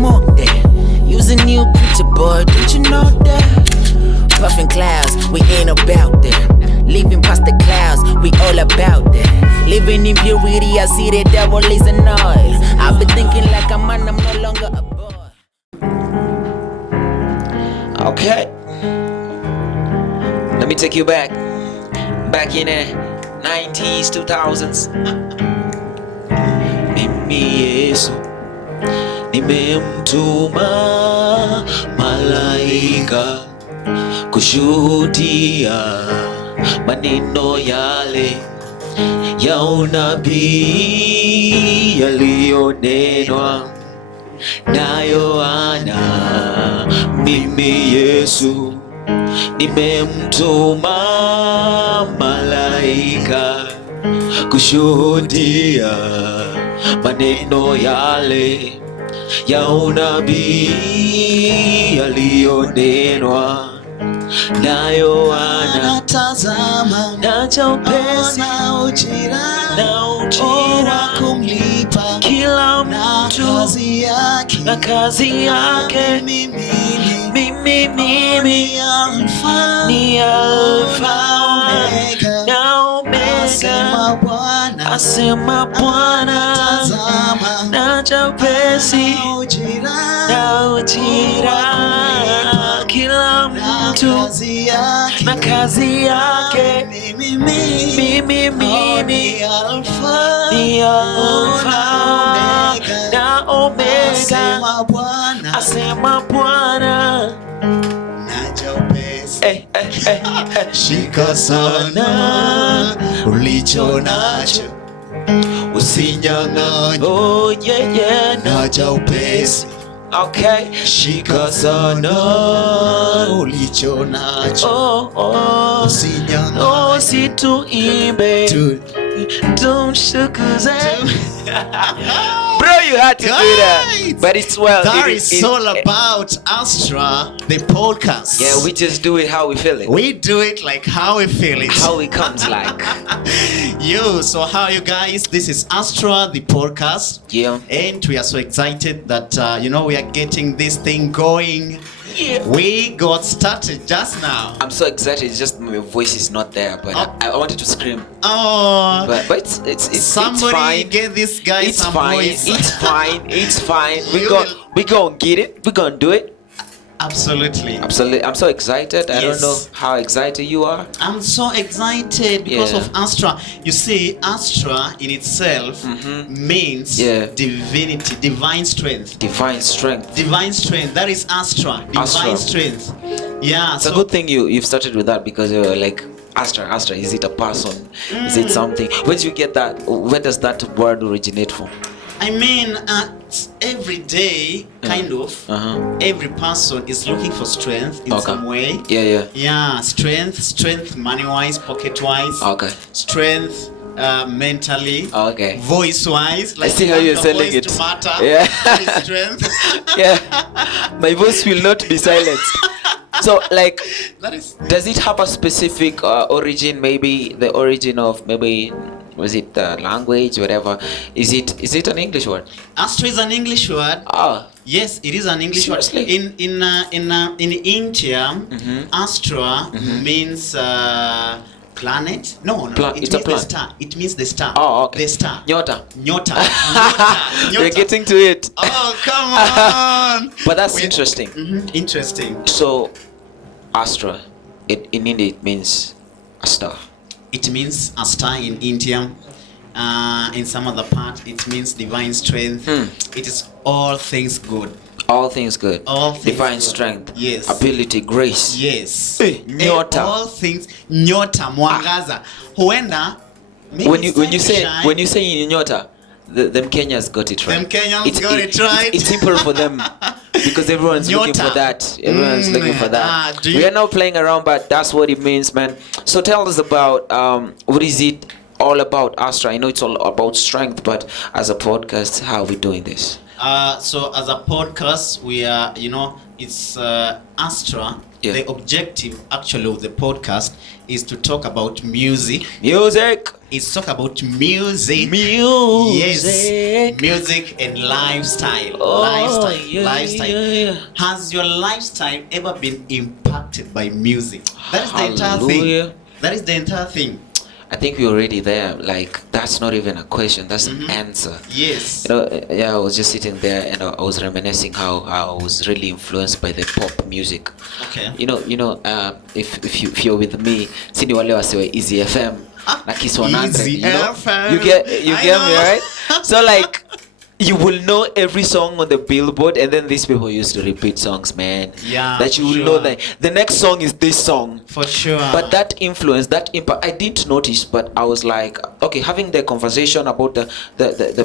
smoke that. Use a new preacher, boy, don't you know that? Puffin' clouds, we ain't about that. Living past the clouds, we all about that. Living in purity, I see the devil is a noise. I've been thinking like a man, I'm no longer a boy. Okay, let me take you back in the 90s, 2000s. Mimi Yesu nimemtuma malaika kushuhudia maneno yale ya unabii yaliyonenwa na Yohana. Mimi Yesu nimemtuma malaika kushuhudia maneno yale ya unabii yaliyonenwa na Yohana. Tazama, naja upesi na ujira kumlipa kila na mtu na kazi yake. Mimi ni Alfa na Omega, asema Bwana. Naja upesi na ujira kila mtu na kazi yake. Mimi ni Alfa na Omega, asema Bwana. Shika sana ulicho nacho, usinyang'anye. Oh yeah, yeah. Naja upesi. Okay. Shika sana ulicho nacho, usinyang'anye. Usituimbe, don't shukuze. Bro, you had to do that, but it's well. That is all about Astra, the podcast. Yeah, we just do it how we feel it. We do it like how we feel it. How it comes like. So how are you guys? This is Astra, the podcast. Yeah. And we are so excited that, we are getting this thing going. Yeah. We got started just now. I'm so excited. It's just my voice is not there, but I wanted to scream. Oh, but it's somebody fine. Get this guy It's some fine. voice. It's fine. It's fine. We gonna get it. We gonna do it. Absolutely. I'm so excited. I don't Yes. know how excited you are. I'm so excited because of Astra. You see, Astra in itself means divinity, divine strength. Divine strength. Divine strength. That is Astra. Divine strength. Yeah. It's a good thing you've started with that, because you're like, Astra. Is it a person? Is it something? Where do you get that? Where does that word originate from? I mean, every day, kind of, every person is looking for strength in some way. Yeah, strength money-wise, pocket-wise. Okay. Strength mentally. Okay. Voice-wise. Like I see how you're selling it. Yeah. Strength. Yeah. My voice will not be silenced. So, like, does it have a specific origin? Maybe the origin of was it the language, whatever? Is it an English word? Astra is an English word. Ah. Yes, it is an English word. In India, Astra means planet. No. It means the star. It means the star. Oh, okay. The star. Nyota. You're getting to it. Oh, come on. But that's interesting. Interesting. So, Astra, in India, it means a star. It means a star in India. In some other part, it means divine strength. It is all things good. All things good. All things divine good. Strength. Yes. Ability, grace. Yes. Nyota. All things. Nyota, mwangaza. Huenda. When you say nyota, them Kenyans got it right. Them Kenyans got it right. It's simple for them. Because everyone's looking for that. Everyone's looking for that. We are not playing around, but that's what it means, man. So tell us about what is it all about, Astra? I know it's all about strength, but as a podcast, how are we doing this? So as a podcast, we are, it's Astra. Yeah. The objective actually of the podcast is to talk about music. It's talk about music. Yes. Music and lifestyle. Lifestyle. Yeah. Has your lifestyle ever been impacted by music? That is the entire Hallelujah. thing. That is the entire thing. I think we're already there. Like, that's not even a question, that's an answer. Yes. I was just sitting there and I was reminiscing how I was really influenced by the pop music. Okay. If you're with me, sini wale wasewe Easy FM na Kiss 100. Easy FM. You get me, right? So like, you will know every song on the Billboard, and then these people used to repeat songs, man. Yeah, that you will know that the next song is this song. For sure. But that influence, that impact, I didn't notice, but I was like, okay, having the conversation about the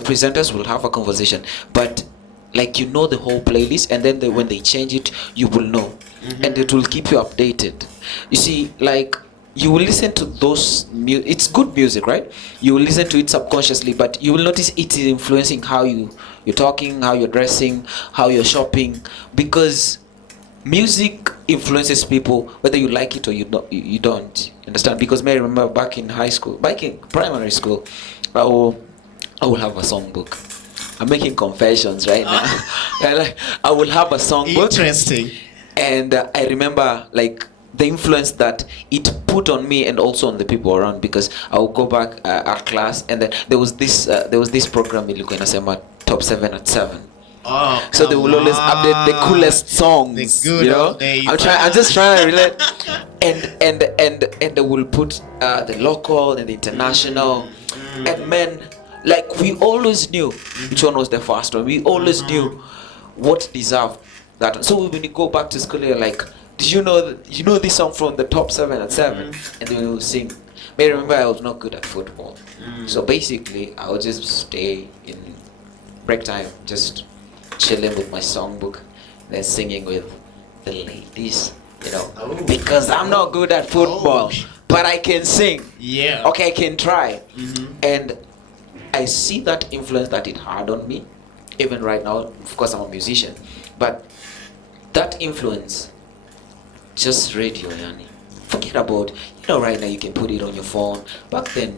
presenters will have a conversation, but like, the whole playlist, and then when they change it, you will know, and it will keep you updated. You see, like, you will listen to those it's good music, right? You will listen to it subconsciously, but you will notice it is influencing how you're talking, how you're dressing, how you're shopping, because music influences people whether you like it or you don't understand. Because I remember back in primary school, I will have a songbook. I'm making confessions right now. I will have a songbook. Interesting. And I remember, like, the influence that it put on me and also on the people around, because I would go back at class, and then there was this program ilikuwa inasema Top 7 at 7. Oh, so they will always update the coolest songs, days. I'm just trying to relate. and they will put the local and the international, and man, like, we always knew which one was the first one. We always knew what deserved that one. So when you go back to school, you're like, did you know this song from the Top 7 at 7? And they will sing. But remember, I was not good at football. So basically, I would just stay in break time, just chilling with my songbook, then singing with the ladies, because I'm not good at football, but I can sing. Yeah. Okay, I can try. And I see that influence that it had on me, even right now. Of course, I'm a musician, but that influence, just radio, yani. Forget about, right now you can put it on your phone. Back then,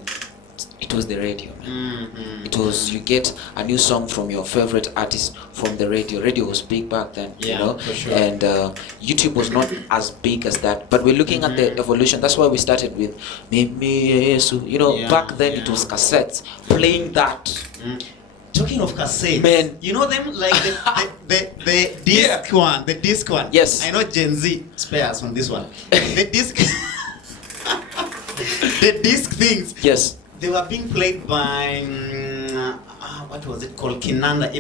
it was the radio, man. It was, you get a new song from your favorite artist from the radio. Radio was big back then, for sure. And YouTube was not as big as that. But we're looking at the evolution. That's why we started with back then it was cassettes, playing that. Talking of cassettes, man, you know them, like the disc one, the disc one. Yes. I know Gen Z spares on this one. The disc, the disc things. Yes. They were being played by what was it called? Kinanda.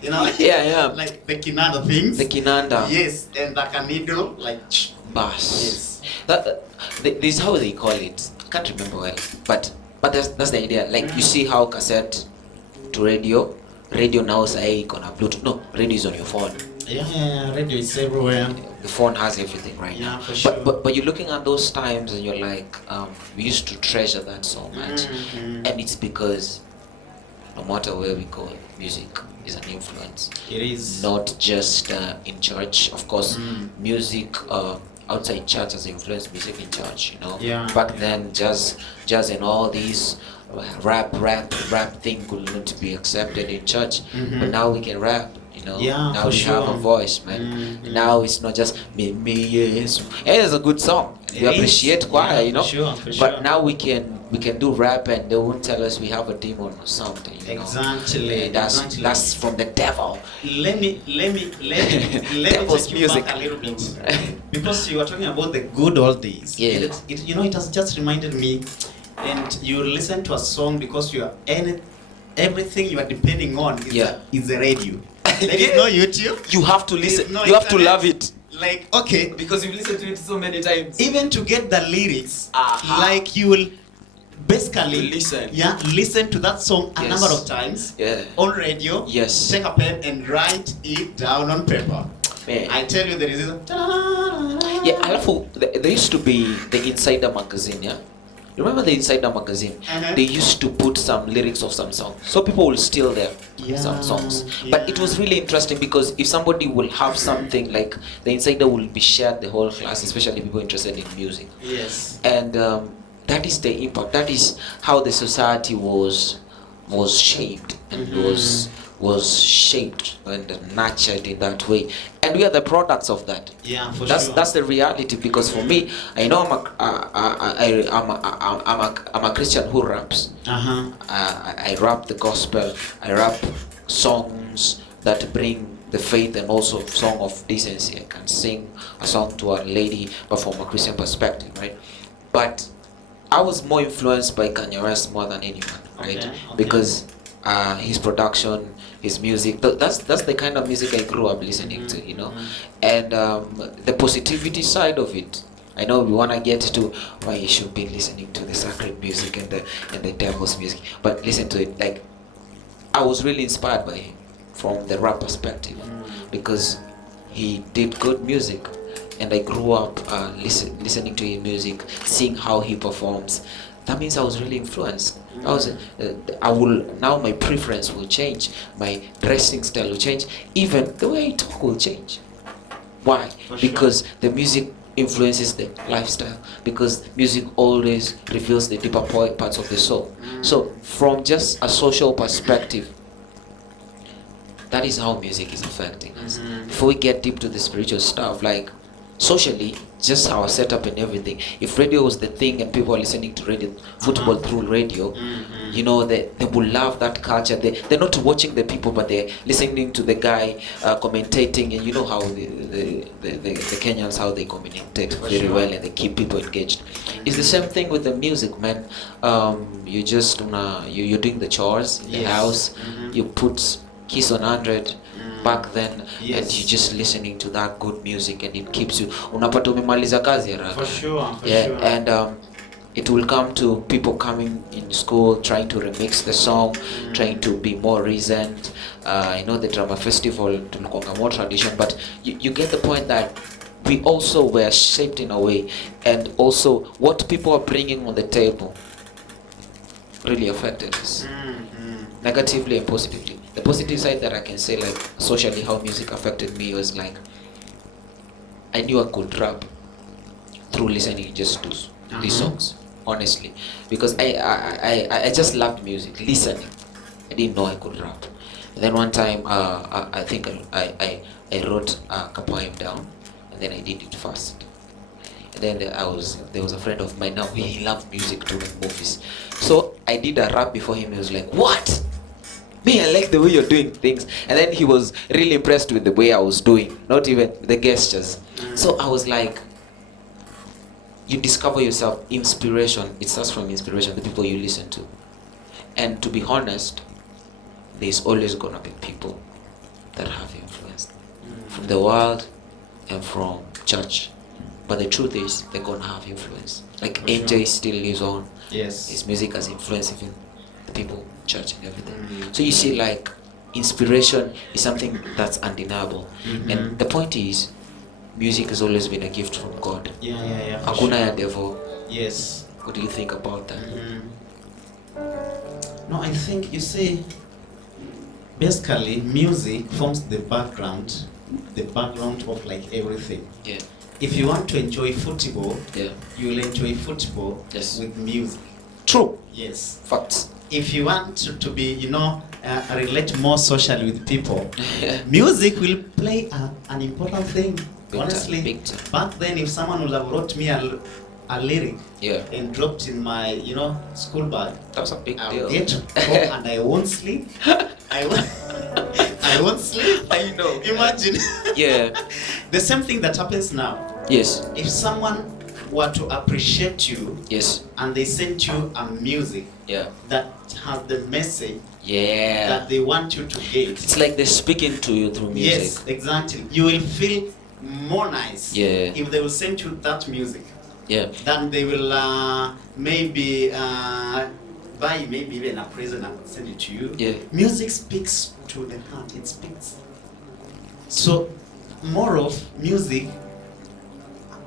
Yeah. Like the Kinanda things. The Kinanda. Yes, and like a needle, like bass. Yes. This is how they call it. I can't remember well, but that's the idea. Like, you see how cassette to radio now say gonna Bluetooth. No, radio is on your phone. Yeah, radio is everywhere. The phone has everything right now. For sure. But you're looking at those times and you're like, we used to treasure that so much, and it's because no matter where we go, music is an influence. It is not just in church, of course. Music outside church has influenced music in church. Yeah. Back then, jazz and all these rap thing could not be accepted in church, but now we can rap. Now we have a voice, man. Now it's not just me yes. It's a good song. We appreciate choir, For sure. But now we can do rap, and they won't tell us we have a demon or something. Exactly. That's from the devil. Let me Devil's take you music back a little bit, because you were talking about the good old days. Yeah. It has just reminded me. And you listen to a song because everything you are depending on is the radio. There is no YouTube. You have to listen. You have to love it. Like, okay, because you've listened to it so many times. Even to get the lyrics, like, you will basically listen to that song a number of times on radio. Yes. Take a pen and write it down on paper. Man. I tell you, there is alafu there used to be the Insider magazine, Remember the Insider magazine? Uh-huh. They used to put some lyrics of some songs, so people will steal some songs. But it was really interesting because if somebody will have something like the Insider will be shared the whole class, especially people interested in music. Yes. And that is the impact. That is how the society was shaped and was shaped and nurtured in that way, and we are the products of that. Yeah, for that's sure. that's the reality. Because for me, I know I'm a Christian who raps. I rap the gospel. I rap songs that bring the faith and also song of decency. I can sing a song to a lady, but from a Christian perspective, right? But I was more influenced by Kanye West more than anyone, right? Okay. Because his production, his music, that's the kind of music I grew up listening to, you know. And the positivity side of it, I know we want to get to why you should be listening to the sacred music and the devil's music, but listen to it. Like, I was really inspired by him from the rap perspective, because he did good music, and I grew up listening to his music, seeing how he performs. That means I was really influenced. Now my preference will change, my dressing style will change, even the way I talk will change. Why? Because the music influences the lifestyle, because music always reveals the deeper parts of the soul. So from just a social perspective, that is how music is affecting us. Before we get deep to the spiritual stuff, like socially, just our setup and everything. If radio was the thing and people are listening to radio, football through radio, you know, they will love that culture. They're not watching the people, but they're listening to the guy commentating, and you know how the Kenyans, how they communicate very well, and they keep people engaged. It's the same thing with the music, man. You just you're doing the chores in the house, you put Kiss on 100 back then, and you're just listening to that good music, and it keeps you unapata umemaliza kazi haraka. For sure. And it will come to people coming in school trying to remix the song, trying to be more recent. You know, the drama festival tulikuwa more tradition, but you get the point that we also were shaped in a way, and also what people are bringing on the table really affected us, negatively and positively. The positive side that I can say, like socially, how music affected me was like, I knew I could rap through listening just to these songs, honestly, because I just loved music, listening. I didn't know I could rap. And then one time, I think I wrote a poem down, and then I did it fast. And then there was a friend of mine. Now he loved music too and movies, so I did a rap before him. He was like, "What? Me, I like the way you're doing things." And then he was really impressed with the way I was doing, not even the gestures. So I was like, you discover yourself. Inspiration, it starts from inspiration, the people you listen to. And to be honest, there's always gonna be people that have influence from the world and from church. But the truth is, they're gonna have influence. Like AJ still lives on. Yes. His music has influenced even the people, church and everything. So you see, like, inspiration is something that's undeniable. And the point is, music has always been a gift from God. Yeah. Hakuna ya devil. Yes. What do you think about that? No, I think, you see, basically music forms the background of like everything. Yeah. If you want to enjoy football, Yeah. you will enjoy football with music. True. Yes. Facts. If you want to be, relate more socially with people, music will play an important thing. Honestly, big time. back then, if someone would have wrote me a lyric and dropped in my, school bag, That was a big I deal. will get home and I won't sleep. I won't sleep. I know. Imagine. Yeah. The same thing that happens now. Yes. If someone were to appreciate you, Yes. and they sent you a music Yeah. that has the message Yeah. that they want you to get. It's like they're speaking to you through music. Yes, exactly. You will feel more nice if they will send you that music. Yeah. Then they will maybe buy maybe even a present and send it to you. Yeah. Music speaks to the heart. It speaks. So, more of music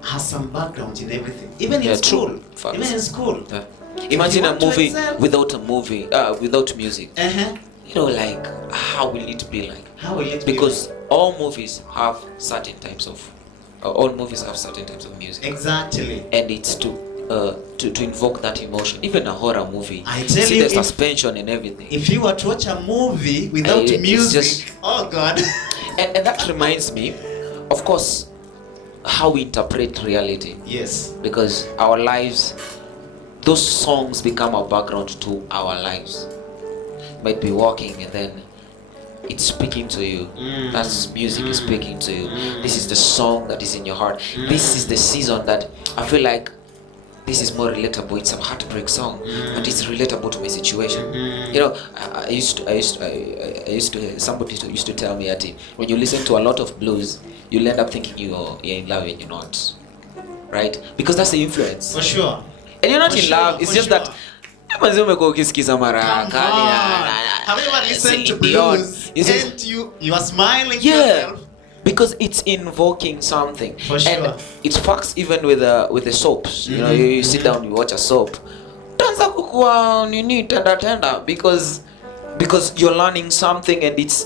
has some background in everything. Even in school. Facts. Even in school. Yeah. Imagine you a want to movie excel- without music. Uh-huh. You know, like how will it be like? How will it Because all movies have certain types of music, Exactly. and it's to invoke that emotion. Even a horror movie, I tell see you, the suspension and everything. If you were to watch a movie without It's music, just- oh God. And that reminds me, of course, how we interpret reality. Yes. Because our lives, those songs become our background to our lives. You might be walking and then it's speaking to you. That's music is speaking to you. This is the song that is in your heart. This is the season that I feel like this is more relatable. It's a heartbreak song, but it's relatable to my situation. You know, somebody used to tell me that when you listen to a lot of blues, you'll end up thinking you're in love and you're not, right? Because that's the influence. For sure. And you're not For in sure, love. It's for just sure. that manzi umekuwa ukisikiza mara Come kali on. Have you ever listened to Dion. blues It's just- and you are smiling to yeah, yourself? because it's invoking something. For sure. And it fucks even with the soaps. You know, you sit down, you watch a soap. Utaanza kukua nini tenda because you're learning something, and it's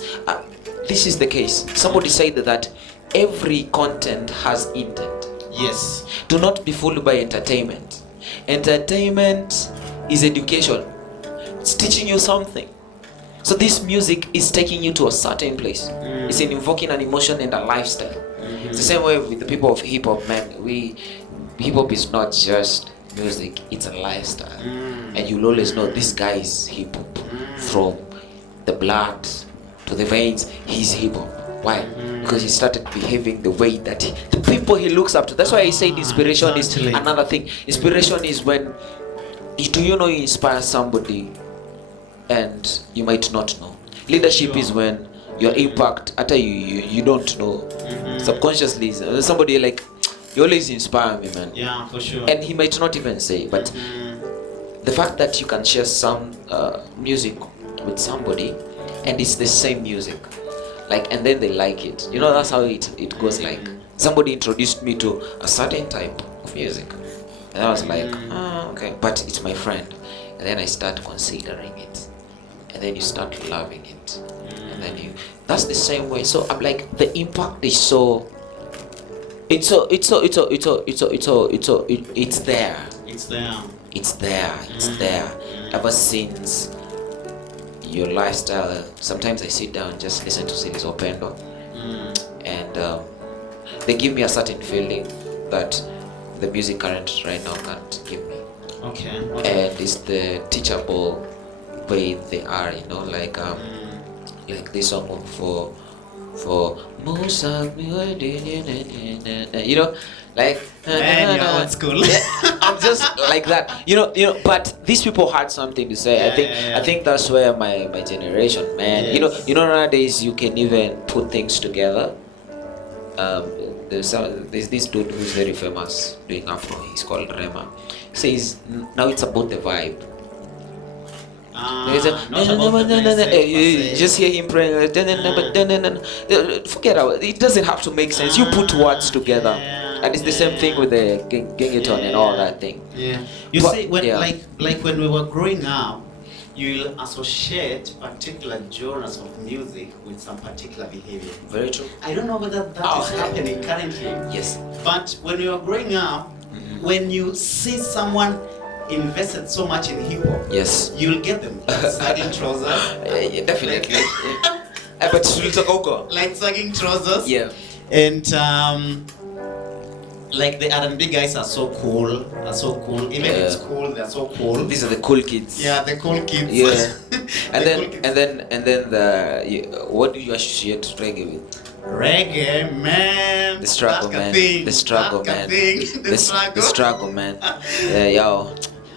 this is the case. Somebody said that every content has intent. Yes. Do not be fooled by entertainment. Entertainment is education. It's teaching you something. So this music is taking you to a certain place. It's invoking an emotion and a lifestyle. It's the same way with the people of hip hop, man. Hip hop is not just music, it's a lifestyle. And you'll always know this guy is hip hop. From the blood to the veins, he's hip hop. Why? Because he started behaving the way that the people he looks up to. That's why I say inspiration exactly. is another thing. Inspiration is when you inspire somebody and you might not know. Leadership is when your impact after you don't know. Subconsciously somebody like, you always inspire me, man. Yeah, for sure. And he might not even say, but the fact that you can share some music with somebody and it's the same music, like, and then they like it, you know, that's how it goes. Like somebody introduced me to a certain type of music and I was like, okay, but it's my friend, and then I start considering it, and then you start loving it, and then that's the same way. So I'm like, the impact is it's there. It's there. Ever since your lifestyle. Sometimes I sit down and just listen to Series Opendo, and they give me a certain feeling that the music current right now can't give me. Okay. And it's the teachable way they are, you know, like this song for Musa, you know, like Man, you're old school. I'm just like that, you know. But these people had something to say. I think that's where my generation, man. Yes. You know nowadays you can even put things together. There's this dude who's very famous doing Afro. He's called Rema. Says now it's about the vibe. You just hear him praying. Forget about it. It doesn't have to make sense. You put words together, and it's the same thing with the gengeton and all that thing. Yeah. You see, when like when we were growing up, you'll associate particular genres of music with some particular behavior. Very true. I don't know whether that is happening currently. Yes. But when you were growing up, when you see someone invested so much in hip hop, yes, you'll get them sagging trousers. Yeah, definitely. But tulitoka like sagging trousers. Yeah. And like the R&B guys are so cool. Even if it's cool, they're so cool. These are the cool kids. Yeah, the cool kids. Yeah. and then what do you associate reggae with? Reggae, man. The struggle, man. The struggle, man. The struggle, man.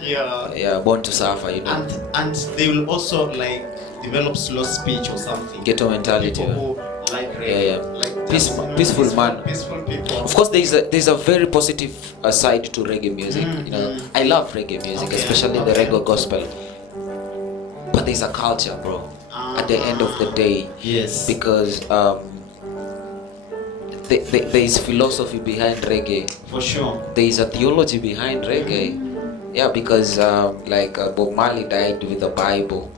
Yeah, born to suffer, you know. And they will also like develop slow speech or something. Ghetto mentality. People who like reggae. Like peaceful man. Peaceful people. Of course, there's a very positive side to reggae music. You know, I love reggae music, especially the reggae gospel. But there's a culture, bro. At the end of the day, yes, because there is philosophy behind reggae. For sure. There is a theology behind reggae. Yeah, because Bob Marley died with the Bible,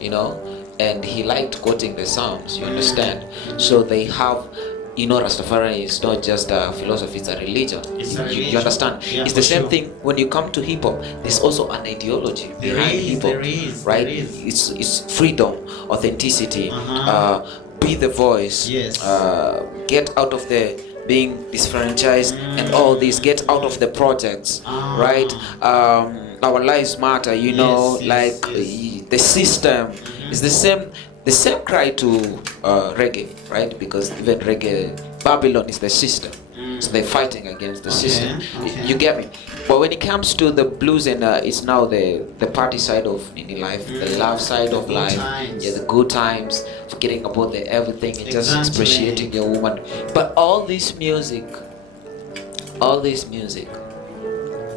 you know, and he liked quoting the Psalms, you understand? So they have, you know, Rastafari is not just a philosophy, it's a religion. You understand? Yeah, it's the same sure. thing when you come to hip hop. There's also an ideology behind hip hop, right? It's freedom, authenticity, be the voice, Yes. Get out of the being disenfranchised and all this, get out of the projects, right? Our lives matter, you know, the system is the same cry to reggae, right? Because even reggae, Babylon is the system, so they're fighting against the system. You get me? But when it comes to the blues and it's now the party side of any life, the love side of life, the good times, forgetting about the everything and just appreciating your woman. But all this music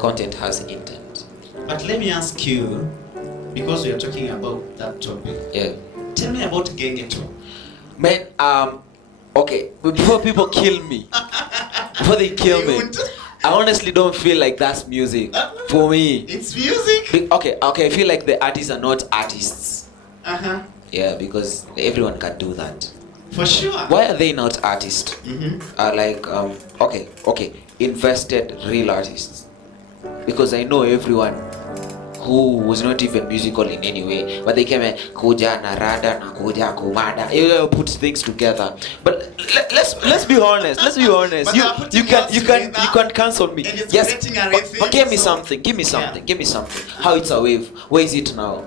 content has intent. But let me ask you, because we are talking about that topic. Yeah. Tell me about Gengeton. Man, okay, before people kill me, before they kill me, I honestly don't feel like that's music for me. It's music. Okay, I feel like the artists are not artists. Yeah, because everyone can do that. For sure. Why are they not artists? Invested real artists. Because I know everyone who was not even musical in any way, but they came and kuja na rada na kuja kumada, you put things together. But let's be honest. Let's be honest. You can cancel me. Yes. But give me something. How it's a wave? Where is it now?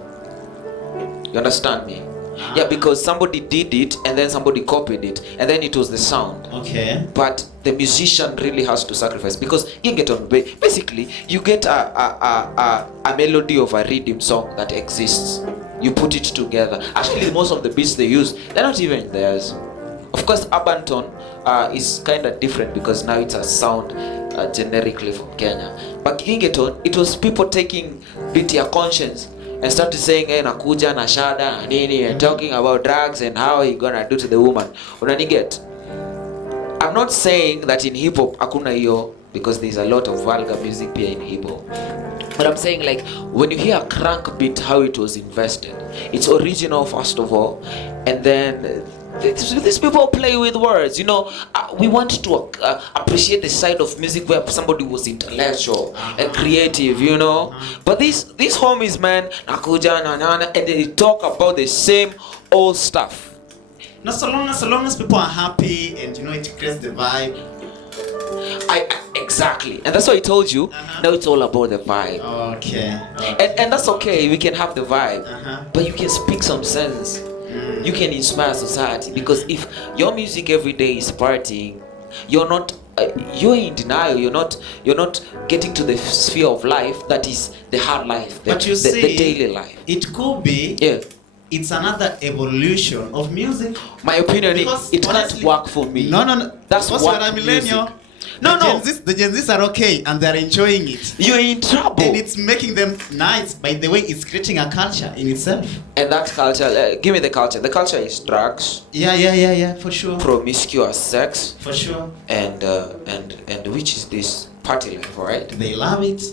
You understand me? Yeah, because somebody did it and then somebody copied it and then it was the sound. Okay. But the musician really has to sacrifice, because you get on basically you get a melody of a rhythm song that exists. You put it together. Actually, most of the beats they use, they're not even theirs. Of course, urban tone is kind of different because now it's a sound generically from Kenya. But Gengeton, it was people taking beat your conscience and started saying nakuja na shada na nini, and talking about drugs and how he gonna do to the woman. Unaniget? I'm not saying that in hip hop akuna hiyo, because there's a lot of vulgar music here in hip hop. But I'm saying, like, when you hear a crank beat, how it was invested, it's original first of all, and then these people play with words, you know. We want to appreciate the side of music where somebody was intellectual and creative, you know. But these homies, man, nakuja na nana, and they talk about the same old stuff. Now, so long as people are happy and you know it creates the vibe. Exactly, and that's why I told you. Now it's all about the vibe. Okay. And that's okay. We can have the vibe, but you can speak some sense. You can inspire society, because if your music every day is partying, you're not. You're in denial. You're not getting to the sphere of life that is the hard life, the daily life. It could be. Yeah. It's another evolution of music. My opinion is it can't work for me. No. That's what I'm millennial. No. The Gen Zs are okay and they're enjoying it. You're in trouble. And it's making them nice. By the way, it's creating a culture in itself. And that culture, give me the culture. The culture is drugs. Yeah, for sure. Promiscuous sex. For sure. And which is this party life, alright? They love it.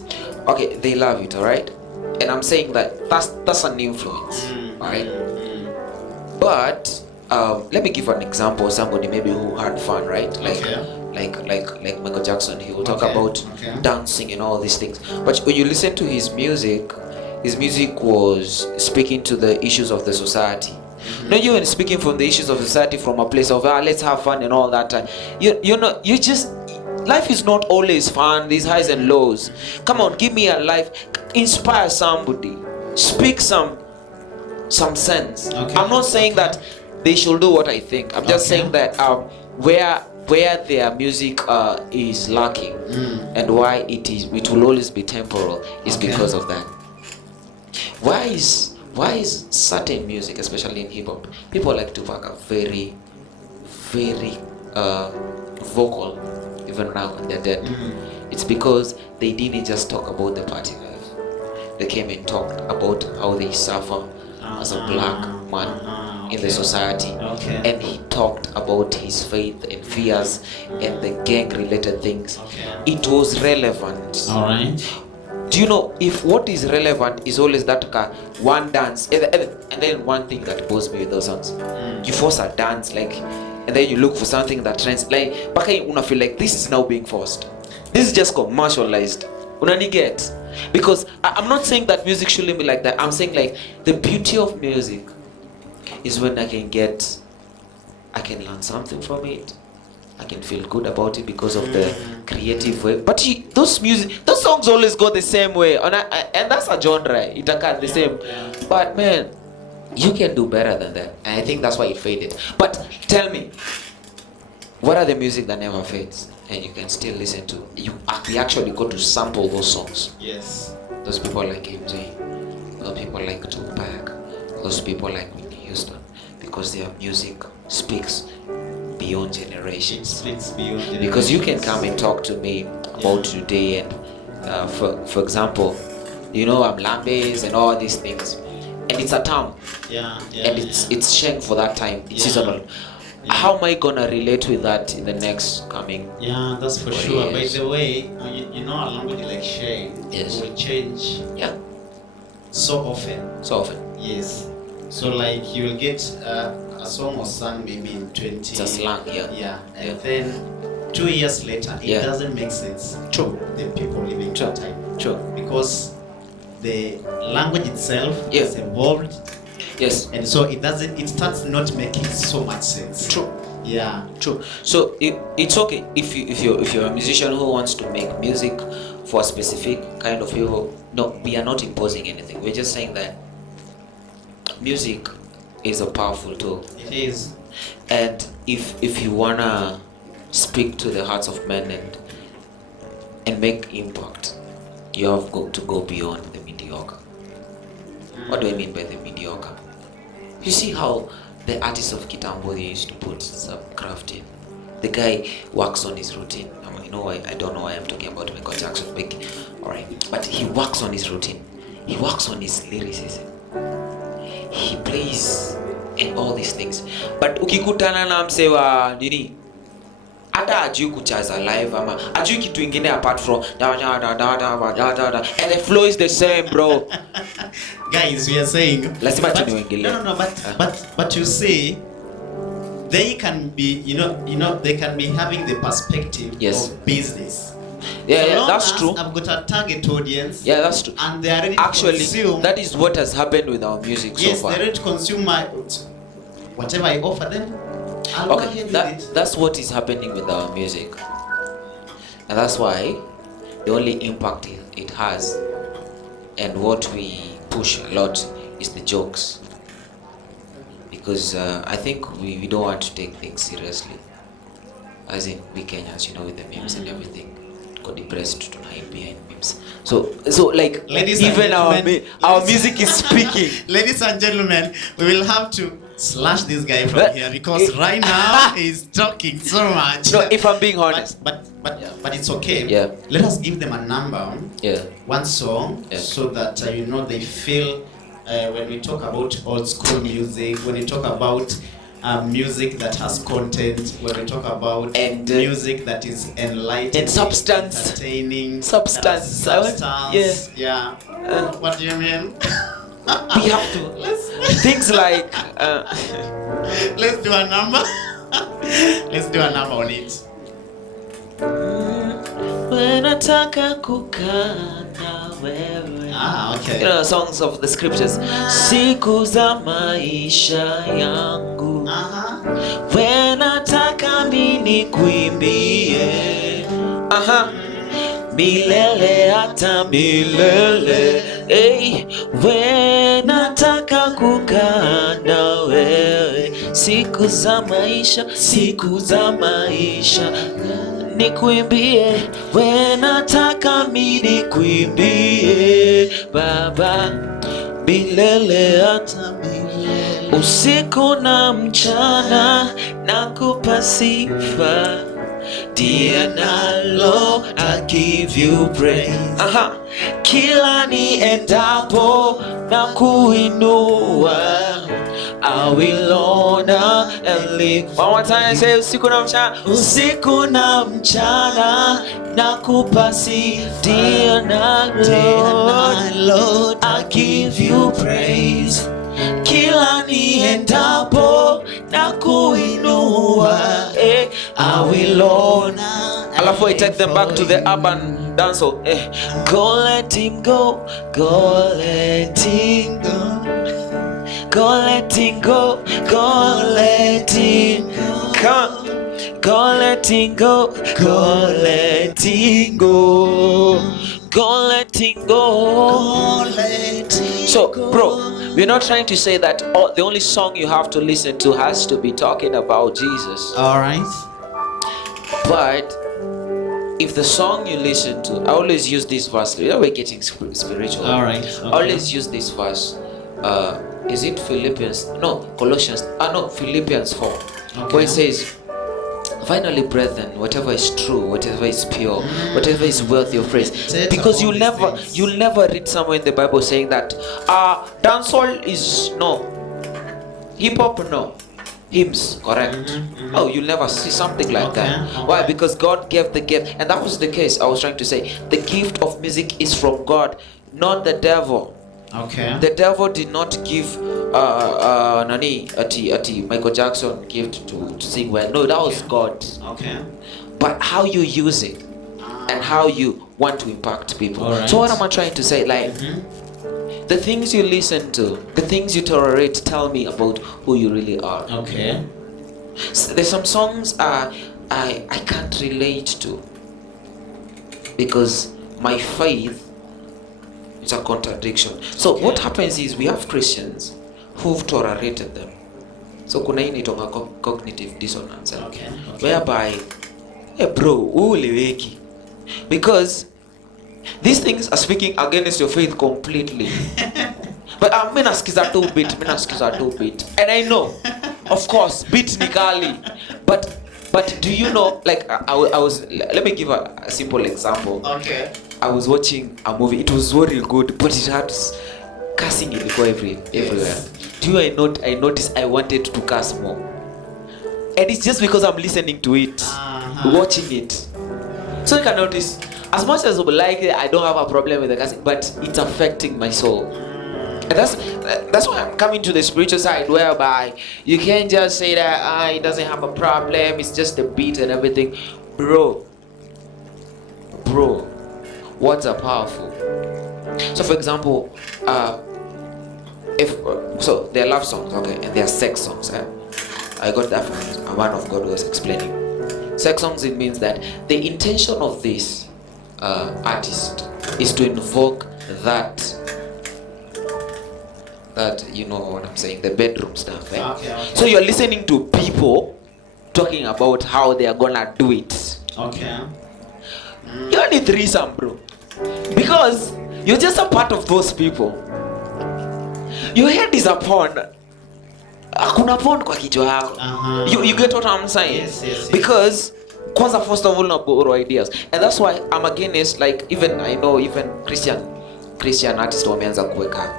Okay, they love it, alright? And I'm saying that that's an influence, right? But let me give an example of somebody maybe who had fun, right? Like Michael Jackson. He will talk about dancing and all these things. But when you listen to his music was speaking to the issues of the society. Not even speaking from the issues of society from a place of let's have fun and all that. Life is not always fun. There's highs and lows. Come on, give me a life. Inspire somebody. Speak some sense. Okay. I'm not saying that they should do what I think. I'm just saying that where their music is lacking and why it will always be temporal is because of that. Why is certain music, especially in hip hop, people like Tupac are very, very vocal even now when they're dead? It's because they didn't just talk about the party life. They came and talked about how they suffer as a black man in the society. And he talked about his faith and fears and the gang related things. It was relevant. do you know if what is relevant is always that one dance and then one thing that bores me with those songs, you force a dance like, and then you look for something that trends like baka una feel like this is now being forced, this is just commercialized, unani get? Because I'm not saying that music shouldn't be like that. I'm saying like the beauty of music is when I can learn something from it, I can feel good about it because of the creative way. But those songs always go the same way, and that's a genre. It occurs the same. But man, you can do better than that, and I think that's why it faded. But tell me, what are the music that never fades, and you can still listen to? We actually go to sample those songs. Yes. Those people like MJ, those people like Tupac, those people like Whitney Houston, because their music speaks beyond generations. Because you can come and talk to me about today, and for example, you know, I'm Lambes and all these things, and it's a term, and it's sharing for that time. It's seasonal. How am I gonna relate with that in the next coming? Yeah, that's for sure. By the way, you know, a language like Shay will change. Yeah. So often. Yes. So like you will get a song was sung maybe in 20. It's a slang, and then 2 years later, it doesn't make sense. True. The people living that time. True. Because the language itself has evolved. Yes. And so it starts not making so much sense. True. Yeah. True. So it's okay if you're a musician who wants to make music for a specific kind of people. No, we are not imposing anything. We're just saying that music is a powerful tool. It is. And if you wanna speak to the hearts of men and make impact, you have got to go beyond the mediocre. What do I mean by the mediocre? You see how the artists of Kitambo, they used to put some craft in. The guy works on his routine. You know, I don't know why I'm talking about Michael Jackson, big, alright. But he works on his routine. He works on his lyricism. He plays and all these things. But ukikutana na mse wa nini, hata ajui kuchaza live ama ajui kitu ingine apart from da da da da da da da da, and the flow is the same, bro. Guys, we are saying Lazima tuniwingilie. No, but you see, they can be, you know, they can be having the perspective of business. Yeah, that's true. I've got a target audience. Yeah, that's true. And they are ready actually to consume. That is what has happened with our music so far. Yes, they're ready to consume whatever I offer them. Okay, that's what is happening with our music, and that's why the only impact it has, and what we push a lot, is the jokes. Because I think we don't want to take things seriously, as in we Kenyans, you know, with the memes and everything. Got depressed tonight behind memes. So like, ladies even our music is speaking. Ladies and gentlemen, we will have to slash this guy from here because right now he's talking so much. No, if I'm being honest. But it's okay. Yeah. Let us give them a number. Yeah. One song, so that you know, they feel when we talk about old school music, when we talk about music that has content, when we talk about music that is enlightening and substance, entertaining, substance. Yeah. What do you mean? We have to things like let's do a number. Let's do a number on it. When nataka kukaa na wewe. Okay. You know, songs of the scriptures. Siku za maisha yangu. When nataka mimi kuimbie. Milele hata milele. Hey, when nataka kukaa na wewe. Siku za maisha. Nikuimbie, when nataka mimi nikuimbie, Baba, milele hata milele. Usiku na mchana nakupa sifa, dear Lord, I give you praise. Kila niendapo na kuinua, I will honor and live. One more time, say usiku na mchana. Usiku na mchana nakupa sifa. Day and night, Lord, I give you praise. Kila niendapo na kuinua, I will honor. Alafu I take them back to the urban dancehall. Go let him go, go let him go. Go let him go, go let him go. Come. Go let him go, go let him go. Go let him go, let him So, go. bro, we're not trying to say that the only song you have to listen to has to be talking about Jesus. Alright. But if the song you listen to, I always use this verse. We're getting spiritual. Alright. I always use this verse. Is it Philippians? No, Colossians. Philippians 4. Okay. Where it says, finally, brethren, whatever is true, whatever is pure, whatever is worthy of praise. Because you'll never read somewhere in the Bible saying that dancehall is no, hip hop no, hymns correct. Oh, you'll never see something like that. Why? Because God gave the gift, and that was the case. I was trying to say the gift of music is from God, not the devil. Okay. The devil did not give Michael Jackson gift to sing well. No, that was God. Okay. But how you use it and how you want to impact people. Alright. So what am I trying to say? Like the things you listen to, the things you tolerate, tell me about who you really are. Okay. So there's some songs I can't relate to because my faith is a contradiction. So what happens is we have Christians who've tolerated them. So kuna hii inaitwa cognitive dissonance. Okay. Whereby, hey bro, uliweki. Because these things are speaking against your faith completely. But I'm gonna skiza two bit. And I know, of course, beat nikali. But do you know, like I was, let me give a simple example. Okay. I was watching a movie. It was very good, but it had cursing everywhere. Do you know? I noticed I wanted to curse more, and it's just because I'm listening to it, watching it. So you can notice, as much as I would like it, I don't have a problem with the cursing, but it's affecting my soul. And that's why I'm coming to the spiritual side, whereby you can't just say that it doesn't have a problem. It's just the beat and everything, bro. Words are powerful. So for example, so there are love songs, okay, and there are sex songs. I got that from a man of God who was explaining. Sex songs, it means that the intention of this artist is to invoke that you know what I'm saying, the bedroom stuff. Okay. So you're listening to people talking about how they are gonna do it. Okay. You need threesome, bro. Because you're just a part of those people. Your head is a pond. Hakuna pond kwa kichwa yako. You get what I'm saying? Yes. Because kwanza, first of all, na borrow ideas. And that's why I'm against, like, even I know even Christian artists wameanza kuweka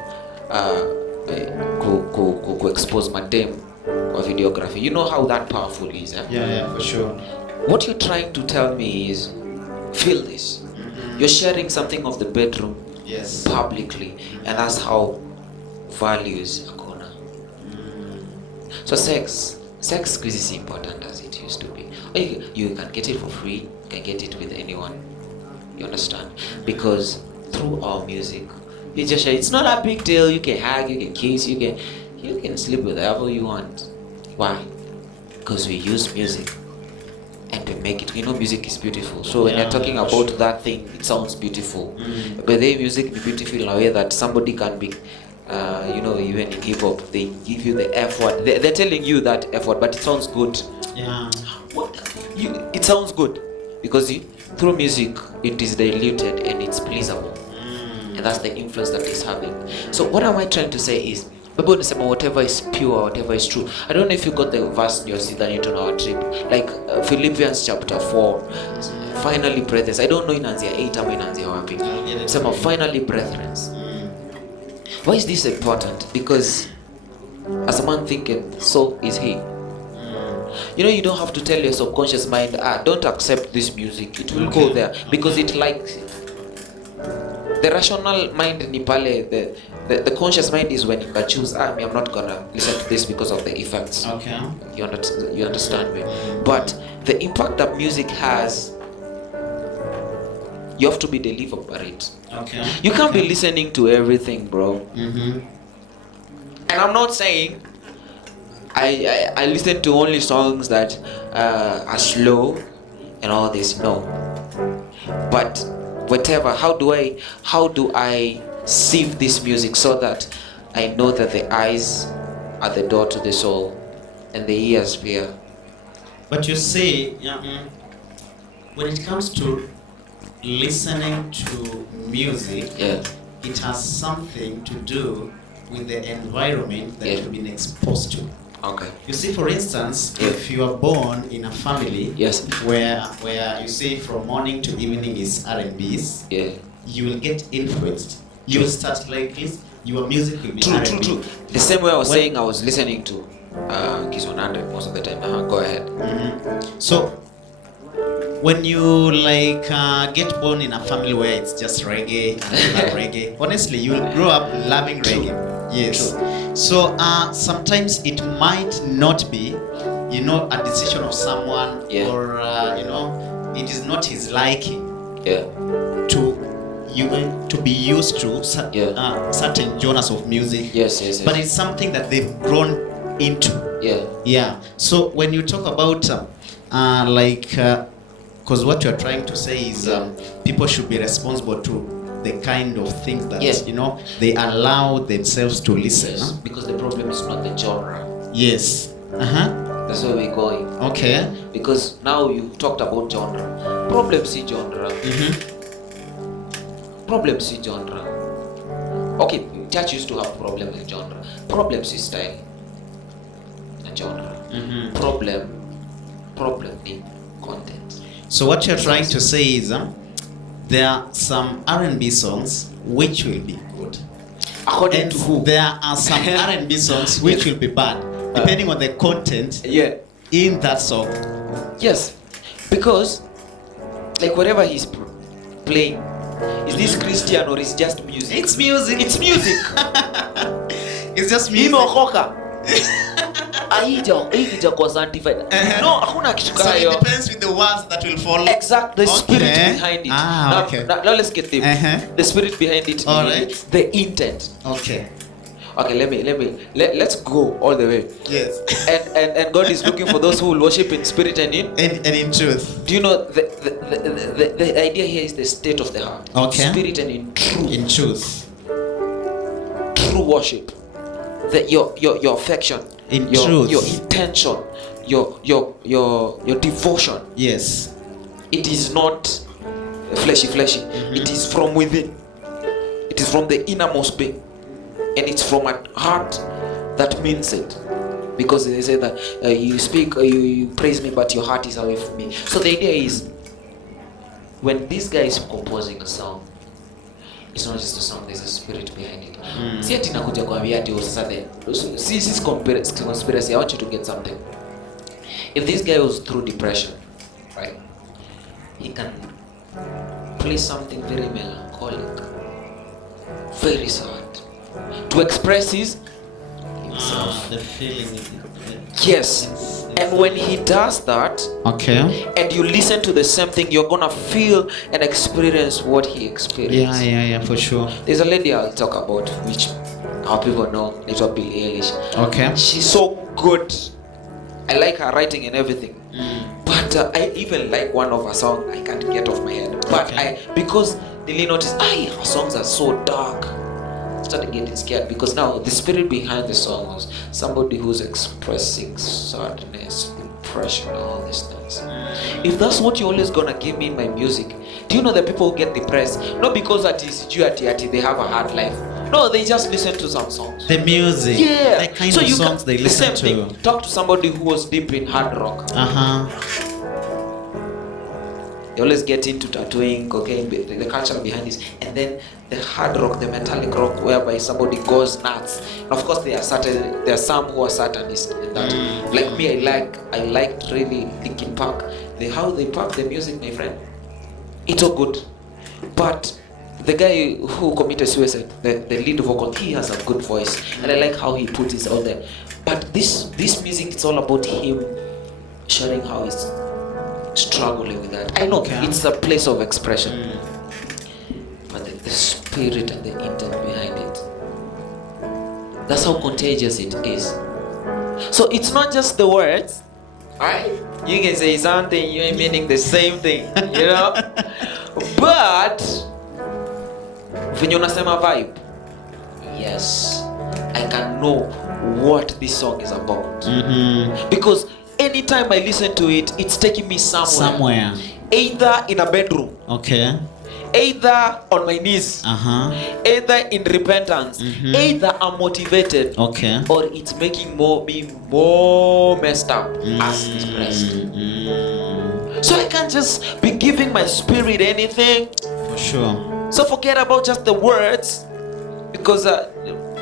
ku expose madem kwa videography. You know how that powerful is. Yeah, for sure. What you're trying to tell me is, feel this. You're sharing something of the bedroom publicly, and that's how values are gonna. So sex is important as it used to be. You can get it for free, you can get it with anyone. You understand? Because through our music, you just share. It's not a big deal. You can hug, you can kiss, you can sleep with whoever you want. Why? Because we use music. And to make it, music is beautiful. So when you're talking about that thing, it sounds beautiful. But the music is beautiful in a way that somebody can be, even in hip hop, they give you the F word. They're telling you that F word, but it sounds good. Yeah. It sounds good because through music it is diluted and it's pleasurable, and that's the influence that it's having. So what am I trying to say is, Bible says whatever is pure, whatever is true. I don't know if you got the verse you see that on our trip, like Philippians chapter 4. Finally, brethren. I don't know in Anzia 8 or in Anzia 1. Some finally, brethren. Why is this important? Because As a man thinketh, so is he. You know, you don't have to tell your subconscious mind, don't accept this music. It will go there because it likes it. The rational mind ni pale, the conscious mind is when you can choose, I'm not gonna listen to this because of the effects. Okay. You understand me? But the impact that music has, you have to be deliberate. Okay. You can't be listening to everything, bro. Mm-hmm. And I'm not saying I listen to only songs that are slow and all this. No. But whatever, how do I sieve this music so that I know that the eyes are the door to the soul and the ears hear? But you see, when it comes to listening to music, it has something to do with the environment that you've been exposed to. Okay. You see, for instance, if you are born in a family where you see from morning to evening is R&Bs, you will get influenced. You will start like this. Your music will be R&B. True. The same way I was saying, I was listening to Kiss 100 most of the time. Go ahead. Mm-hmm. So when you get born in a family where it's just reggae and reggae, honestly, you will grow up loving reggae. Yes. True. So sometimes it might not be, a decision of someone, or it is not his liking to be used to certain genres of music. Yes. But it's something that they've grown into. Yeah. So when you talk about because what you're trying to say is people should be responsible to the kind of things that they allow themselves to listen. Yes, because the problem is not the genre. Yes. That's where we're going. Okay. Because now you talked about genre. Problem see genre. Problem see genre. Okay, church used to have problem with genre. Problem see style. And genre. Problem need content. So what you're trying to say is there are some R&B songs which will be good. According to who? There are some R&B songs which will be bad, depending on the content in that song. Yes, because like whatever he's playing, is this Christian or is just music? It's music. It's music. It's just music. Haija kwa sanctified. No, hakuna kitu So kayo. it depends with the words that will follow. Exactly, the spirit behind it. Now let's get the spirit behind it. All right. The intent. Okay. Let's go all the way. Yes. And God is looking for those who will worship in spirit and in truth. Do you know the idea here is the state of the heart. Okay. Spirit and in truth. In truth. True worship. Your affection. In truth. Your intention. Your devotion. Yes. It is not fleshy. It is from within. It is from the innermost being. And it's from a heart that means it. Because they say that you speak, you praise me, but your heart is away from me. So the idea is, when this guy is composing a song, it's not just a song, there's a spirit behind it. See ati nakuja kuambia ati sasa this conspiracy. I want you to get something. If this guy was through depression, right, he can play something very melancholic, very sad, to express his himself. The feeling. Yes. And when he does that, and you listen to the same thing, you're gonna feel and experience what he experienced. Yeah, for sure. There's a lady I'll talk about, which our people know, little Billie Eilish. Okay. She's so good. I like her writing and everything. But I even like one of her songs. I can't get off my head. But because Lily noticed, her songs are so dark. Started getting scared because now the spirit behind the song was somebody who's expressing sadness, depression, all these things. If that's what you're always gonna give me in my music, do you know that people get depressed not because they have a hard life? No, they just listen to some songs. The music, the kind of songs they listen to. The same thing. Talk to somebody who was deep in hard rock. they always get into tattooing, cocaine, the culture behind this, and then the hard rock, the metallic rock, whereby somebody goes nuts. And of course, there are some who are Satanists in that. Like me, I liked really Linkin Park. How they pump the music, my friend, it's all good. But the guy who committed suicide, the lead vocal, he has a good voice, and I like how he put it out there. But this music, it's all about him sharing how he's struggling with that. I know it's a place of expression, but the spirit and the intent behind it, that's how contagious it is. So it's not just the words, right? You can say something, you ain't meaning the same thing, you know? But when you unasema vibe, yes, I can know what this song is about. Because anytime I listen to it, it's taking me somewhere. Either in a bedroom, either on my knees, either in repentance, either I'm motivated, or it's making me more messed up as depressed. So I can't just be giving my spirit anything. For sure. So forget about just the words, because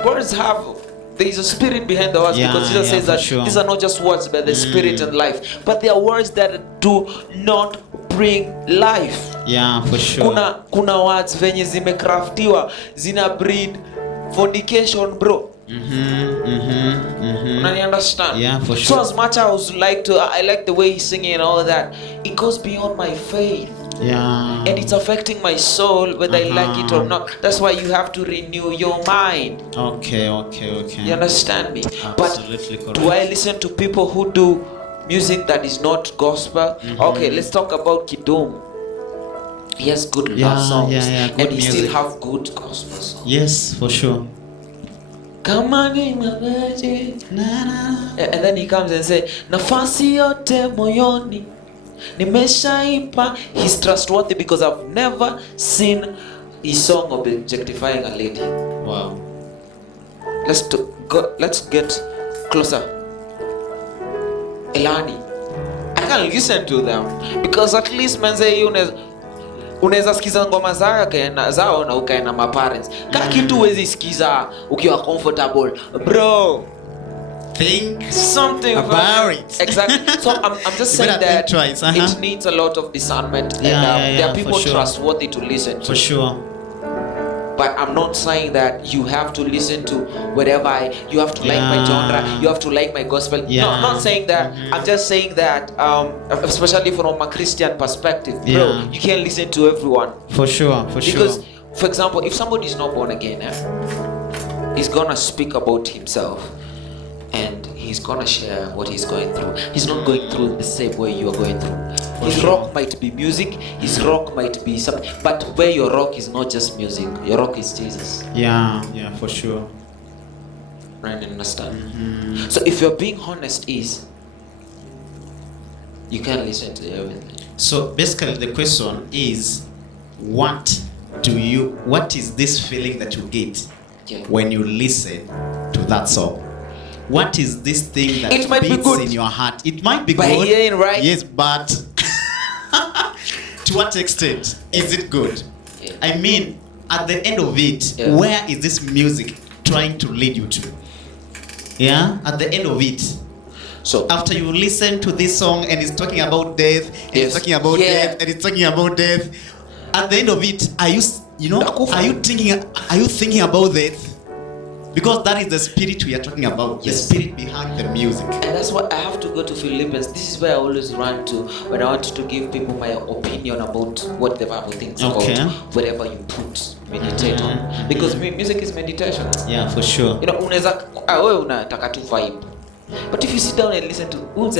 words there is a spirit behind the words, because Jesus says that these are not just words but the spirit and life, but they are words that do not bring life. Yeah, for sure. Kuna words venye zimekraftiwa zina breed fornication, bro. Unani understand? Yeah, for sure. So as much as I like the way he's singing and all that, it goes beyond my faith. Yeah. And it's affecting my soul whether I like it or not. That's why you have to renew your mind. Okay. You understand me? Absolutely But correct. do I listen to people who do music that is not gospel? Okay, let's talk about Kidum. He has good love songs, good and he music. still have good gospel songs. Yes, for sure. Come on, and then he comes and say, nafasi yote moyoni nimeshaipa. He's trustworthy because I've never seen his song objectifying a lady. Wow. Let's get closer. Elani, I can listen to them because at least manze unaweza sikiza ngoma zao na ukae na maparents. Kama kitu huwezi sikiza ukiwa comfortable, bro, think something about it. Exactly. So I'm just saying that it needs a lot of discernment, and there are people trustworthy to listen to. For sure. But I'm not saying that you have to listen to whatever you have to like my genre, you have to like my gospel. No, I'm not saying that. I'm just saying that, especially from a Christian perspective, bro, you can't listen to everyone. For sure. Because, for example, if somebody is not born again, he's gonna speak about himself, and he's gonna share what he's going through. He's not going through the same way you are going through. His rock might be music, his rock might be something, but where your rock is not just music, your rock is Jesus. Yeah, for sure. Right, understand? So if you're being honest, you can't listen to everything. So basically the question is, what is this feeling that you get when you listen to that song? What is this thing that beats in your heart? It might be good. Yeah, right? Yes, but to what extent is it good? Yeah. I mean, at the end of it, where is this music trying to lead you to? Yeah, at the end of it. So after you listen to this song and it's talking about death, and it's talking about death, and it's talking about death, at the end of it, are you thinking about death? Because that is the spirit we are talking about, the spirit behind the music. And that's why I have to go to Philippians. This is where I always run to when I want to give people my opinion about what the Bible thinks about whatever you meditate on. Because music is meditation. Yeah, for sure. You know, unataka tu vibe. But if you sit down and listen to what?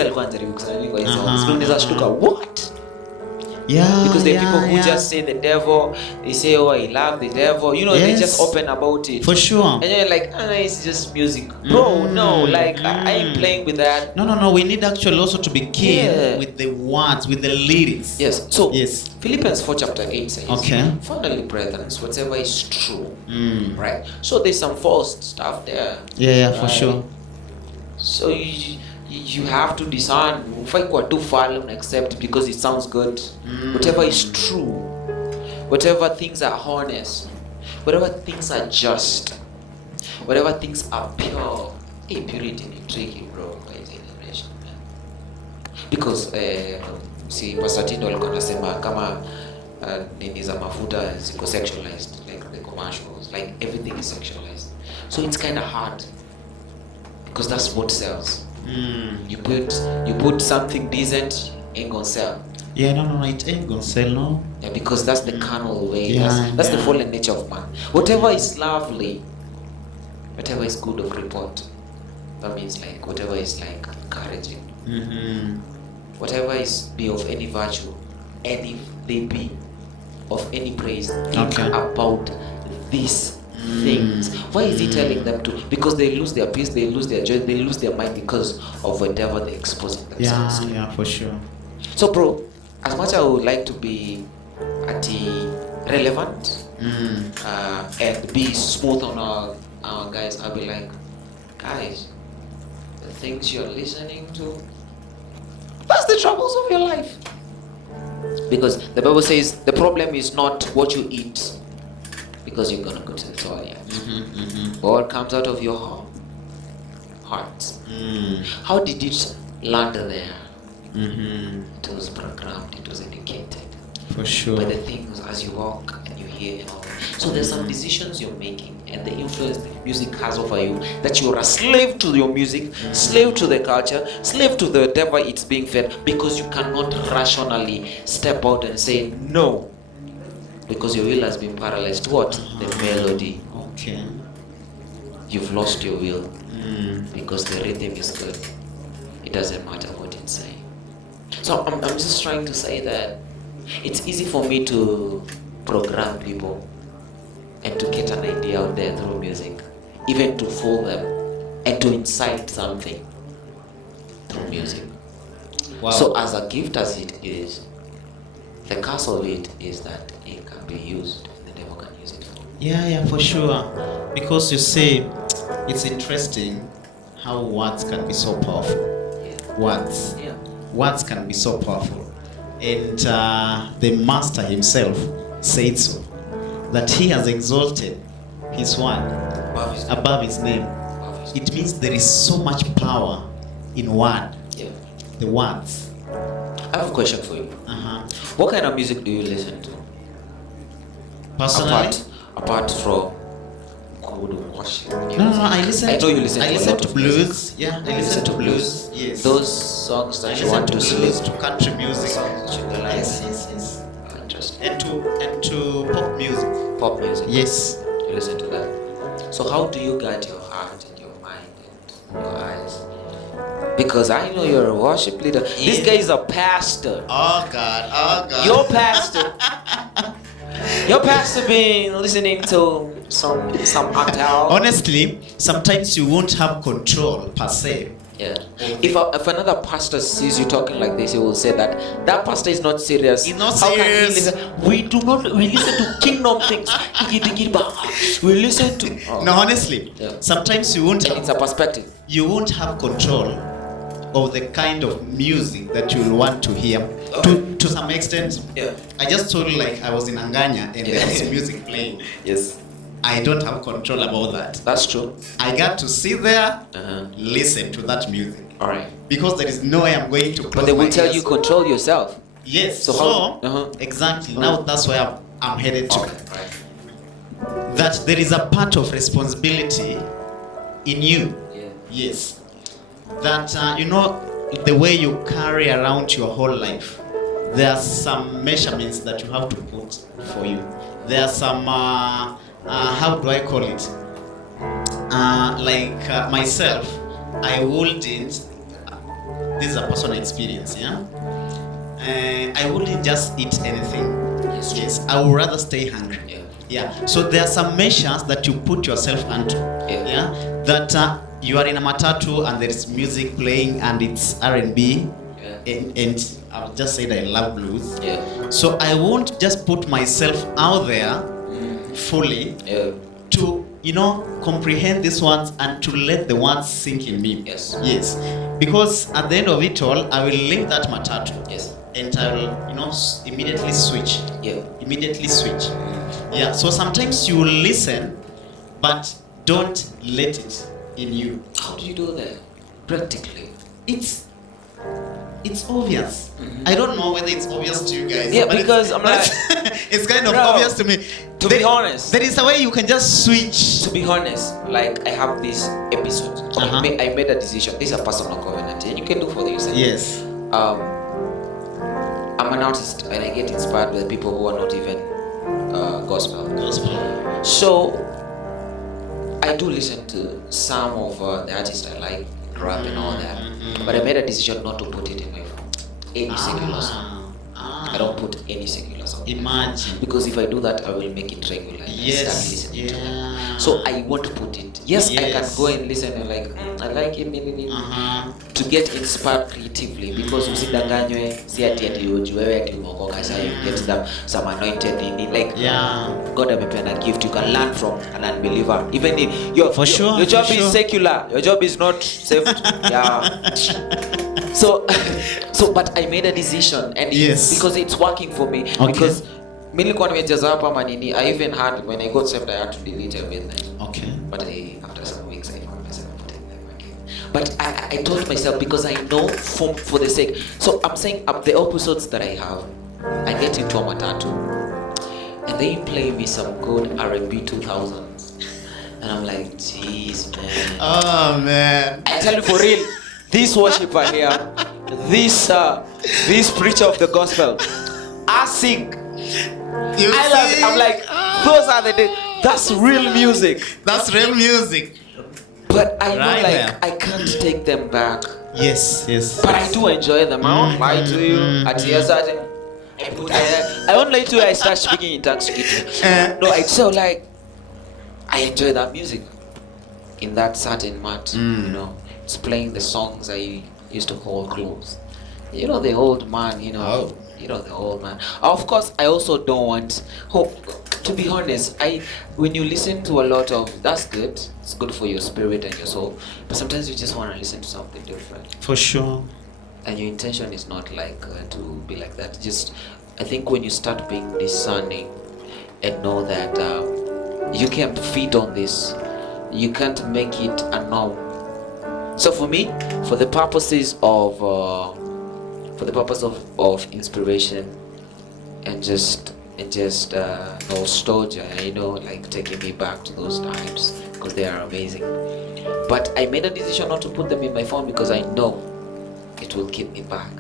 Yeah, because there are people who just say the devil, they say, oh, I love the devil, they just open about it. For sure. And you're like, it's just music. Bro, no, like, I ain't playing with that. No, we need actually also to be keen with the words, with the lyrics. Yes, so Philippians 4 chapter 8 says, finally, brethren, whatever is true, right? So there's some false stuff there. Yeah, for sure. So you have to discern. Ufai kuwa too far and accept because it sounds good. Whatever is true, whatever things are honest, whatever things are just, whatever things are pure. Hey, purity ni tricky, bro, by generation, man. Because see, Pastor Tindo alikuwa anasema kama nini za mafuta ziko sexualized, like the commercials, like everything is sexualized. So it's kind of hard because that's what sells. You put something decent, ain't gonna sell. Yeah, no, it ain't gonna sell, no. Yeah, because that's the carnal way. Yeah, That's the fallen nature of man. Whatever is lovely, whatever is good of report, that means like whatever is like encouraging, whatever is be of any virtue, and if they be of any praise, think about these things. Why is he telling them to? Because they lose their peace, they lose their joy, they lose their mind because of whatever they're exposing themselves to. Yeah, for sure. So bro, as much as I would like to be relevant and be smooth on our guys, I'll be like, guys, the things you're listening to, that's the troubles of your life. Because the Bible says the problem is not what you eat, because you're gonna go to the toilet. What comes out of your heart. How did it land there? It was programmed, it was educated. For sure. By the things as you walk and you hear and all that. So there's some decisions you're making and the influence that music has over you, that you're a slave to your music, slave to the culture, slave to the whatever it's being fed, because you cannot rationally step out and say no. Because your will has been paralyzed to what? The melody. Okay. You've lost your will. Because the rhythm is good. It doesn't matter what it's saying. So I'm just trying to say that it's easy for me to program people and to get an idea out there through music, even to fool them and to incite something through music. Wow. So as a gift as it is, the curse of it is that it can be used and the devil can use it for. Yeah, for sure. Because you see, it's interesting how words can be so powerful. Words. Yeah. Words can be so powerful. And the master himself said so, that he has exalted his word above his name. It means there is so much power in word. Yeah. The words. I have a question for you. What kind of music do you listen to? Personally? Apart from good worship. No, I listen. I know you listen. I to listen a lot to of blues. music. Yeah, I listen to blues. Yes. Those songs that I you listen want to to blues, sleep. to country music. Songs that you like. Yes. Oh, interesting. And to pop music. Pop music. Yes. You listen to that. So how do you guide your heart and your mind and your eyes? Because I know you're a worship leader. Yeah. This guy is a pastor. Oh God. Your pastor. Your pastor been listening to some Adele. Honestly, sometimes you won't have control per se. Yeah. If another pastor sees you talking like this, he will say that pastor is not serious. He's not How serious. Can he listen? We listen to kingdom things. We listen to. No, honestly, Yeah. sometimes you won't It's a perspective. have control of the kind of music that you will want to hear. To some extent. Yeah. I just told you, like, I was in Anganya and there was Yeah. music playing. Yes. I don't have control about that. That's true. I got to sit there, Uh-huh. listen to that music. All right. Because there is no way I'm going to close But they will my tell ears. you control yourself. Yes. So So, how- uh-huh. exactly. Now that's where I'm headed to. Okay. Right. That there is a part of responsibility in you. Yeah. Yes. That the way you carry around your whole life, there are some measurements that you have to put for you. There are some how do I call it? Myself, I wouldn't. This is a personal experience, yeah. I wouldn't just eat anything. Yes, I would rather stay hungry. Yeah. Yeah. So there are some measures that you put yourself under. Yeah. That you are in a matatu and there is music playing and it's R&B. Yeah. And I've just said I love blues. Yeah. So I won't just put myself out there fully Yeah. to comprehend these ones and to let the ones sink in me. Yes. Yes. because at the end of it all, I will leave that matatu. Yes. And I will, immediately switch. Yeah. Immediately switch. Yeah. So sometimes you will listen, but don't let it in you. How do you do that? Practically. It's obvious. I don't know whether it's obvious to you guys. Yeah, because I'm like, it's kind of bro, obvious to me. Be honest. There is a way you can just switch. To be honest, like I have this episode. Okay, I made a decision. This is a personal covenant, and you can do for yourself. Yes. I'm an artist, and I get inspired by people who are not even gospel. So I do listen to some of the artists I like, rap and all that. But I made a decision not to put it in my phone. Any secular song. I don't put any secular song. Imagine. Because if I do that, I will make it regular. Yes. Start listening to it. So I won't put it. Yes, I can go and listen and like, I like it. To get inspired creatively. Because usidanganywe, si ati ujue ati umeokoka, so you get some anointed in like, God amepea a gift you can learn from an unbeliever. Even if your job is secular, your job is not saved. So but I made a decision, and because it's working for me. Because nilikuwa nimejaza hapa manini. I even had, when I got saved, I had to delete everything. But after some weeks I found myself putting them again. But I told myself, because I know for the sake. So I'm saying the episodes that I have, I get into a matatu and they play me some good R&B 2000s, and I'm like, jeez, man. Oh man. I tell you for real, this worshiper here, this preacher of the gospel, I sing. I love it. I'm like, those are the days. That's real music. That's real music. But I know, like, I can't take them back. Yes. But I do enjoy them. I won't lie to you. I won't lie to you. I start speaking in tongues. No, I enjoy that music in that certain mat. It's playing the songs I used to hold close. The old man. The old man. Of course, I also don't want hope. To be honest, when you listen to a lot of, that's good. It's good for your spirit and your soul. But sometimes you just want to listen to something different. For sure. And your intention is not like to be like that. Just, I think when you start being discerning and know that you can't feed on this, you can't make it a norm. So for me, for the purposes of inspiration and just nostalgia, like taking me back to those times, because they are amazing. But I made a decision not to put them in my phone because I know it will keep me back.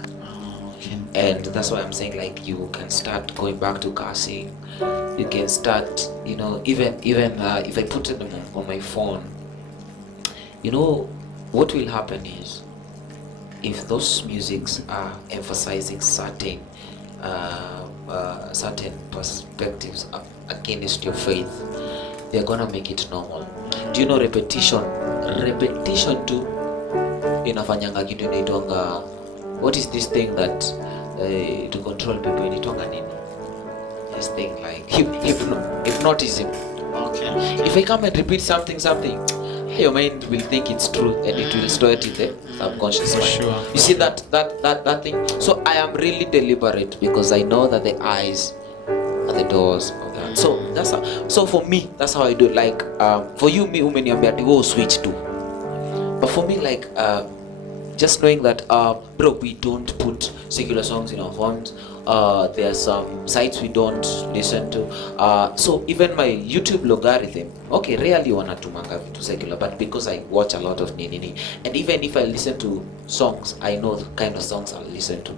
And that's why I'm saying, like, you can start going back to cursing. You can start, even if I put them on my phone, what will happen is, if those musics are emphasizing certain perspectives against your faith, they're gonna make it normal. Do you know repetition too inafanyanga kitu inaitwanga, what is this thing that to control people inaitwanga nini? This thing like hypnotism. If I come and repeat something, your mind will think it's true, and it will store it in the subconscious mind. Sure. You see that thing. So I am really deliberate, because I know that the eyes are the doors of that. So for me, that's how I do it. Like for you, me umeniambia to go switch to. But for me, like just knowing that bro, we don't put secular songs in our phones. There are some sites we don't listen to. So even my YouTube logarithm, okay, rarely wanatumanga vitu secular, but because I watch a lot of nini, and even if I listen to songs, I know the kind of songs I'll listen to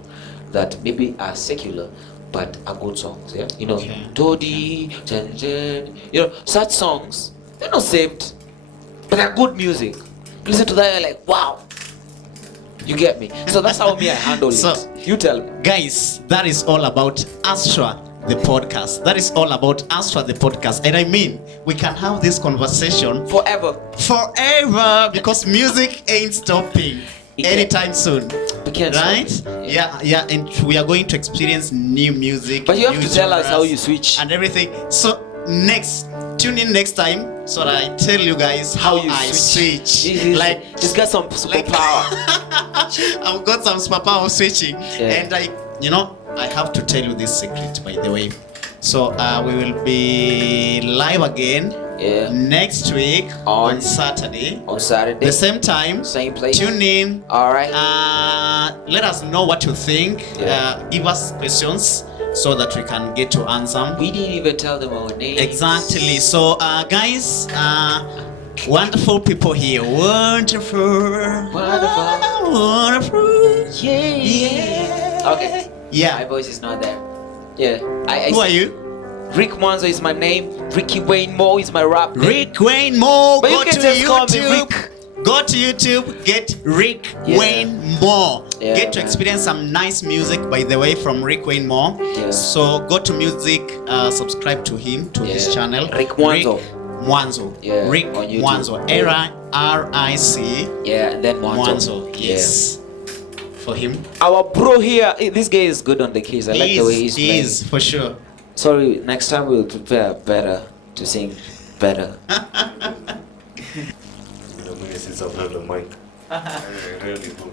that maybe are secular but are good songs. Todi, such songs, they're not saved, but they're good music. Listen to that, you're like, wow. You get me? So that's how I handle it. You tell me. Guys, that is all about Astra, the podcast. That is all about Astra, the podcast. And I mean, we can have this conversation forever, because music ain't stopping anytime soon. Right? Yeah. And we are going to experience new music. But you have to tell us how you switch and everything. So next tune in next time so that I tell you guys how I switch. Like, he's got some superpower. I've got some superpower switching, and I have to tell you this secret, by the way. So we will be live again next week on Saturday. On Saturday. The same time. Same place. Tune in. All right. Let us know what you think. Give us questions so that we can get to answer. We didn't even tell them our names. Exactly. So guys, wonderful people here. Wonderful. Yeah. Okay. Yeah. My voice is not there. Yeah. Who are you? Rick Mwanzo is my name. Ricky Wayne Moore is my rap name. Rick Wayne Moore. But Go you can to just call me YouTube. Rick. Go to YouTube. Get Rick Wayne Moore. Yeah, get to experience some nice music, by the way, from Rick Wayne Moore. Yeah. So go to music. Subscribe to him, to his channel. Rick Mwanzo. Mwanzo. Yeah, Rick on YouTube. Mwanzo. R-I-C. Yeah, and then Mwanzo. Yes. For him. Our bro here, this guy is good on the keys. I like the way he's playing. He is, for sure. Sorry, next time we'll prepare better to sing better. Since I've heard the mic. I really do,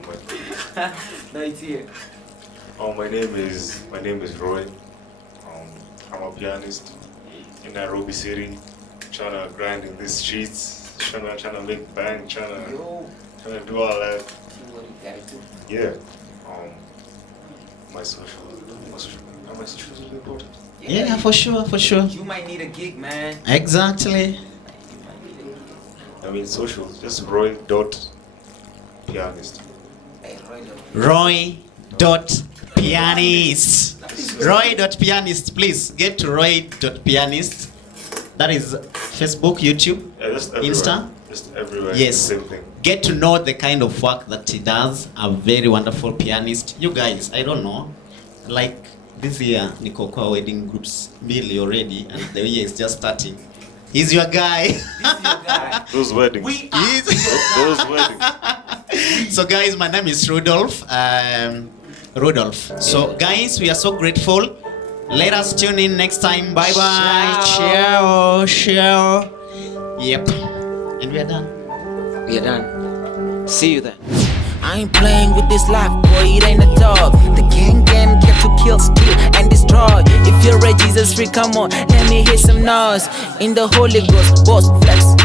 man. No, it's here. My name is Roy. I'm a pianist in Nairobi City, trying to grind in these streets, trying to make bang, trying to do all that. Yeah. My social is important. Yeah, for sure, for sure. You might need a gig, man. Exactly. I mean, social, just Roy.pianist. Roy.pianist. Roy.pianist. Please get to Roy.pianist. That is Facebook, YouTube, Just everywhere. Insta. Just everywhere. Yes. Same thing. Get to know the kind of work that he does. A very wonderful pianist. You guys, I don't know, like this year, niko kwa wedding groups really already, and the year is just starting. He's your guy. Those weddings. Those weddings. So guys, my name is Rudolph. Rudolph. So guys, we are so grateful. Let us tune in next time. Bye bye. Ciao. Yep. And we are done. We are done. See you then. I ain't playing with this life, boy, it ain't a dog. The gang kept to kill, steal, and destroy. If you're a Jesus freak, come on, let me hear some noise. In the Holy Ghost, boss flex,